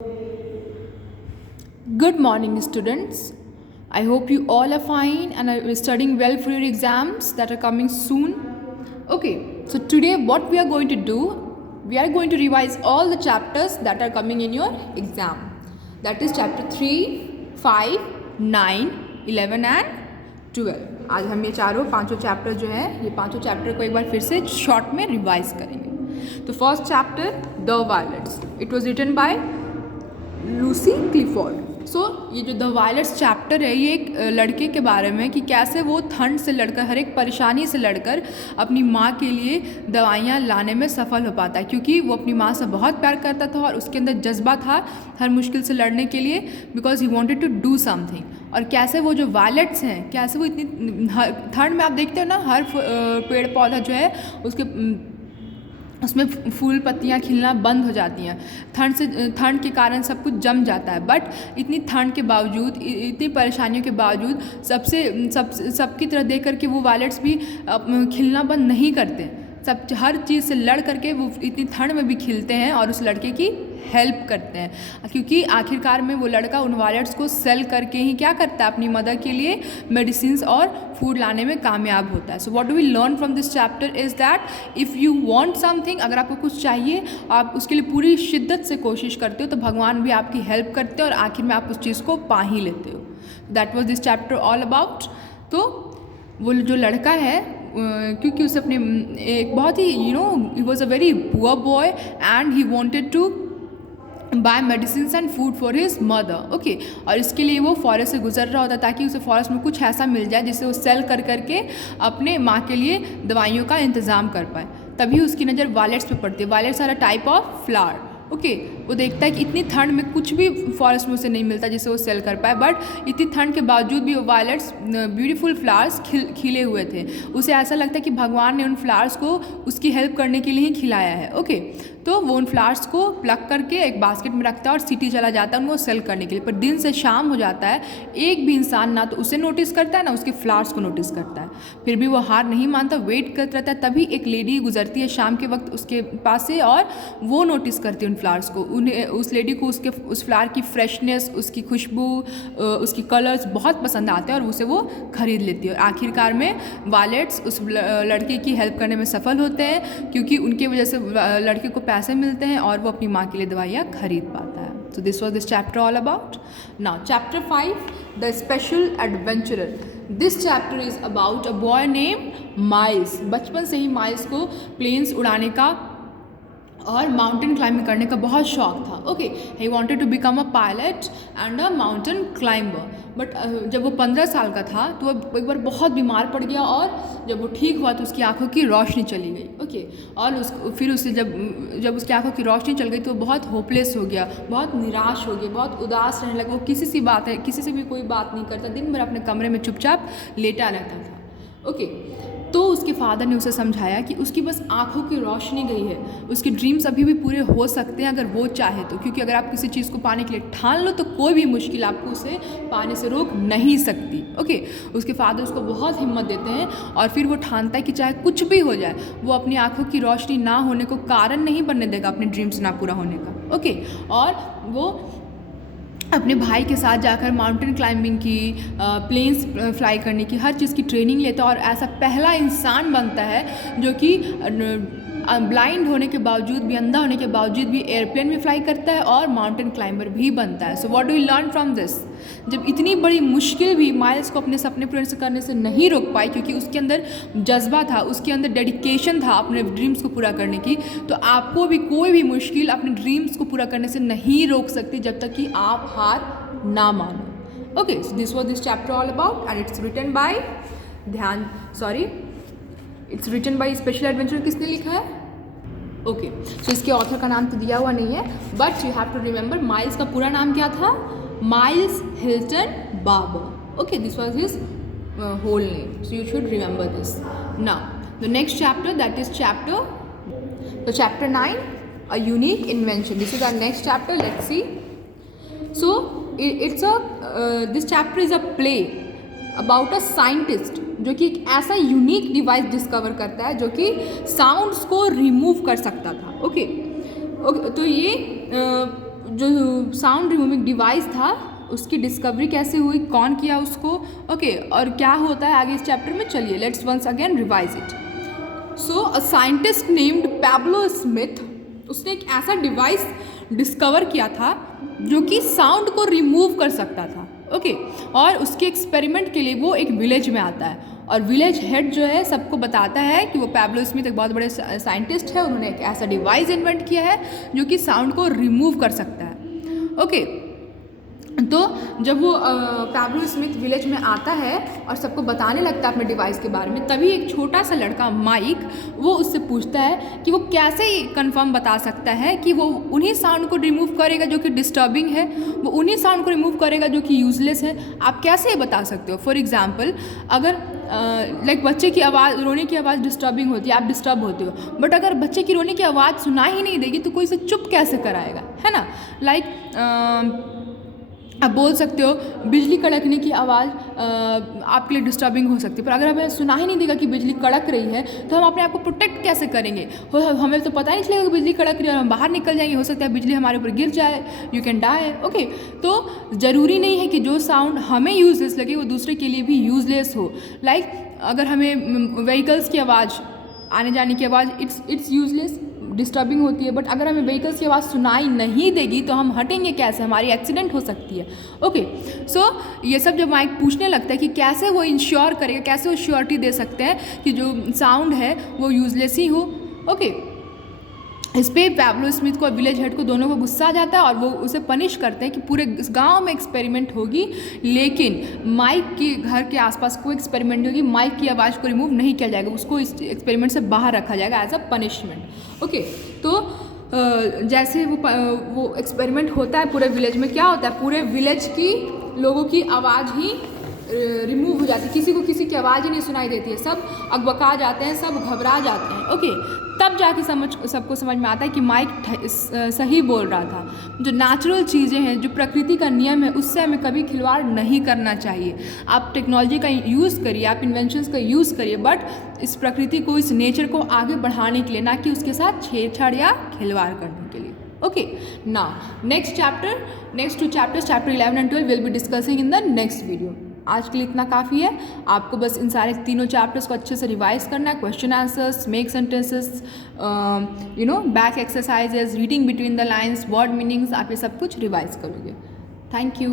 Good morning, students. I hope you all are fine and are studying well for your exams that are coming soon. Okay, so today what we are going to do, we are going to revise all the chapters that are coming in your exam. That is chapter 3, 5, 9, 11 and 12. आज हम ये पांचों chapter जो है ये पांचों chapter को एक बार फिर से शॉर्ट में रिवाइज करेंगे. तो first chapter the violets. It was written by Lucy Clifford. ये जो द वायलेट्स चैप्टर है ये एक लड़के के बारे में कि कैसे वो ठंड से लड़कर हर एक परेशानी से लड़कर अपनी माँ के लिए दवाइयाँ लाने में सफल हो पाता है, क्योंकि वो अपनी माँ से बहुत प्यार करता था और उसके अंदर जज्बा था हर मुश्किल से लड़ने के लिए, because he wanted to do something. और कैसे वो जो वायलेट्स हैं कैसे वो इतनी ठंड में आप देखते हो ना, हर पेड़ पौधा जो है उसमें फूल पत्तियाँ खिलना बंद हो जाती हैं ठंड के कारण सब कुछ जम जाता है. बट इतनी ठंड के बावजूद, इतनी परेशानियों के बावजूद सबकी तरह देख करके वो वायलेट्स भी खिलना बंद नहीं करते. हर चीज़ से लड़ करके वो इतनी ठंड में भी खिलते हैं और उस लड़के की हेल्प करते हैं, क्योंकि आखिरकार में वो लड़का उन वायलेट्स को सेल करके ही क्या करता है, अपनी मदर के लिए मेडिसिन्स और फूड लाने में कामयाब होता है. So what do we learn from this chapter is that if you want something, अगर आपको कुछ चाहिए आप उसके लिए पूरी शिद्दत से कोशिश करते हो तो भगवान भी आपकी हेल्प करते हैं और आखिर में आप उस चीज़ को पा ही लेते हो. That was this chapter all about. तो वो जो लड़का है क्योंकि उसे अपने एक बहुत ही he was a very poor boy and he wanted to buy medicine and food for his mother. Okay, और इसके लिए वो फॉरेस्ट से गुजर रहा होता ताकि उसे फॉरेस्ट में कुछ ऐसा मिल जाए जिससे वो सेल कर करके अपने माँ के लिए दवाइयों का इंतज़ाम कर पाए. तभी उसकी नज़र वायलेट्स पे पड़ती है. Violets are a type of flower. Okay, वो देखता है कि इतनी ठंड में कुछ भी फॉरेस्ट में उसे नहीं मिलता जिससे वो सेल कर पाए, बट इतनी ठंड के बावजूद भी वो वायलेट्स ब्यूटीफुल फ्लावर्स खिले हुए थे. उसे ऐसा लगता है कि भगवान ने उन फ्लावर्स को उसकी हेल्प करने के लिए ही खिलाया है. ओके, तो वो उन फ्लावर्स को प्लग करके एक बास्केट में रखता है और सिटी चला जाता है उनको सेल करने के लिए. पर दिन से शाम हो जाता है, एक भी इंसान ना तो उसे नोटिस करता है ना उसके फ्लावर्स को नोटिस करता है. फिर भी वो हार नहीं मानता, वेट करता रहता है. तभी एक लेडी गुजरती है शाम के वक्त उसके पास से और वो नोटिस करती है उन फ्लावर्स को. उस लेडी को उस फ्लावर की फ्रेशनेस, उसकी खुशबू, उसकी कलर्स बहुत पसंद आते हैं और उसे वो खरीद लेती है. और आखिरकार में वायलेट्स उस लड़के की हेल्प करने में सफल होते हैं, क्योंकि उनके वजह से लड़के को पैसे मिलते हैं और वो अपनी माँ के लिए दवाइयाँ खरीद पाता है. So this was this chapter all about. Now chapter 5, the special adventurer. This chapter is about a boy named Miles. बचपन से ही माइल्स को प्लेन्स उड़ाने का और माउंटेन क्लाइंबिंग करने का बहुत शौक था. Okay, he wanted to become a pilot and a mountain climber. But जब वो 15 साल का था तो वो एक बार बहुत बीमार पड़ गया और जब वो ठीक हुआ तो उसकी आंखों की रोशनी चली गई. ओके, और फिर उसे जब उसकी आंखों की रोशनी चल गई तो वो बहुत होपलेस हो गया, बहुत निराश हो गया, बहुत उदास रहने लगा. वो किसी से भी कोई बात नहीं करता, दिन भर अपने कमरे में चुपचाप लेटा रहता था. ओके, तो उसके फादर ने उसे समझाया कि उसकी बस आंखों की रोशनी गई है, उसके ड्रीम्स अभी भी पूरे हो सकते हैं अगर वो चाहे तो, क्योंकि अगर आप किसी चीज़ को पाने के लिए ठान लो तो कोई भी मुश्किल आपको उसे पाने से रोक नहीं सकती. ओके, उसके फादर उसको बहुत हिम्मत देते हैं और फिर वो ठानता है कि चाहे कुछ भी हो जाए वो अपनी आंखों की रोशनी ना होने को कारण नहीं बनने देगा अपने ड्रीम्स ना पूरा होने का. ओके, और वो अपने भाई के साथ जाकर माउंटेन क्लाइंबिंग की, प्लेन्स फ्लाई करने की, हर चीज़ की ट्रेनिंग लेता है और ऐसा पहला इंसान बनता है जो कि ब्लाइंड होने के बावजूद भी, अंधा होने के बावजूद भी एयरप्लेन में फ्लाई करता है और माउंटेन क्लाइंबर भी बनता है. So what do you learn from this? जब इतनी बड़ी मुश्किल भी माइल्स को अपने सपने पूरे करने से नहीं रोक पाई, क्योंकि उसके अंदर जज्बा था, उसके अंदर डेडिकेशन था अपने ड्रीम्स को पूरा करने की, तो आपको भी कोई भी मुश्किल अपने ड्रीम्स को पूरा करने से नहीं रोक सकती जब तक कि आप हार ना मानो. Okay, so this was this chapter all about and it's written by special adventure. किसने लिखा है? ओके, सो इसके ऑथर का नाम तो दिया हुआ नहीं है, but you have to remember Miles का पूरा नाम क्या था? Miles Hilton Barber. Okay, this was his whole name, so you should remember this. Now the next chapter, that is chapter 9, a unique invention. This is our next chapter. Let's see. So this chapter is a play about a scientist जो कि एक ऐसा unique device discover करता है जो कि sounds को remove कर सकता था. ओके, तो ये जो साउंड रिमूविंग डिवाइस था उसकी डिस्कवरी कैसे हुई, कौन किया उसको, ओके, और क्या होता है आगे इस चैप्टर में। चलिए let's once again revise it. So a scientist named Pablo Smith, उसने एक ऐसा डिवाइस डिस्कवर किया था जो कि साउंड को रिमूव कर सकता था, ओके, और उसके एक्सपेरिमेंट के लिए वो एक विलेज में आता है और विलेज हेड जो है सबको बताता है कि वो पैब्लो स्मिथ एक बहुत बड़े साइंटिस्ट है, उन्होंने एक ऐसा डिवाइस इन्वेंट किया है जो कि साउंड को रिमूव कर सकता है, ओके। तो जब वो पैब्लो स्मिथ विलेज में आता है और सबको बताने लगता है अपने डिवाइस के बारे में, तभी एक छोटा सा लड़का माइक वो उससे पूछता है कि वो कैसे कंफर्म बता सकता है कि वो उन्हीं साउंड को रिमूव करेगा जो कि डिस्टर्बिंग है, वो उन्हीं साउंड को रिमूव करेगा जो कि यूजलेस है। आप कैसे ये बता सकते हो? फॉर एग्जाम्पल, अगर लाइक बच्चे की आवाज़, रोने की आवाज़ डिस्टर्बिंग होती है, आप डिस्टर्ब होते हो, बट अगर बच्चे की रोने की आवाज़ सुनाई ही नहीं देगी तो कोई इसे चुप कैसे कराएगा, है ना। लाइक आप बोल सकते हो बिजली कड़कने की आवाज़ आपके लिए डिस्टर्बिंग हो सकती है, पर अगर हमें सुना ही नहीं देगा कि बिजली कड़क रही है तो हम अपने आप को प्रोटेक्ट कैसे करेंगे? हमें तो पता ही नहीं चलेगा कि बिजली कड़क रही है और हम बाहर निकल जाएंगे, हो सकता है बिजली हमारे ऊपर गिर जाए, यू कैन डाई, ओके। तो ज़रूरी नहीं है कि जो साउंड हमें यूजलेस लगे वो दूसरे के लिए भी यूजलेस हो। लाइक अगर हमें व्हीकल्स की आवाज़, आने जाने की आवाज़, इट्स यूजलेस, डिस्टर्बिंग होती है, बट अगर हमें व्हीकल्स की आवाज़ सुनाई नहीं देगी तो हम हटेंगे कैसे? हमारी एक्सीडेंट हो सकती है, ओके। सो ये सब जब माइक पूछने लगता है कि कैसे वो इंश्योर करेगा, कैसे वो श्योरिटी दे सकते हैं कि जो साउंड है वो यूजलेस ही हो, ओके। इस पर पैब्लो स्मिथ को और विलेज हेड को दोनों को गुस्सा आ जाता है और वो उसे पनिश करते हैं कि पूरे गांव में एक्सपेरिमेंट होगी लेकिन माइक के घर के आसपास कोई एक्सपेरिमेंट होगी, माइक की आवाज़ को रिमूव नहीं किया जाएगा, उसको इस एक्सपेरिमेंट से बाहर रखा जाएगा एज अ पनिशमेंट, ओके। तो जैसे वो एक्सपेरिमेंट होता है पूरे विलेज में, क्या होता है, पूरे विलेज की लोगों की आवाज़ ही रिमूव हो जाती है, किसी को किसी की आवाज़ ही नहीं सुनाई देती है, सब अकबका जाते हैं, सब घबरा जाते हैं, ओके। तब जाके सबको समझ में आता है कि माइक सही बोल रहा था। जो नेचुरल चीज़ें हैं, जो प्रकृति का नियम है, उससे हमें कभी खिलवाड़ नहीं करना चाहिए। आप टेक्नोलॉजी का यूज़ करिए, आप इन्वेंशंस का यूज़ करिए, बट इस प्रकृति को, इस नेचर को आगे बढ़ाने के लिए, ना कि उसके साथ छेड़छाड़ या खिलवाड़ करने के लिए, okay. Now next two chapters, chapter 11 and 12 will be discussing in the next video. आज के लिए इतना काफ़ी है, आपको बस इन सारे तीनों चैप्टर्स को अच्छे से रिवाइज करना है, question answers, make sentences, back exercises, reading between the lines, word meanings, आप ये सब कुछ रिवाइज करोगे। Thank you.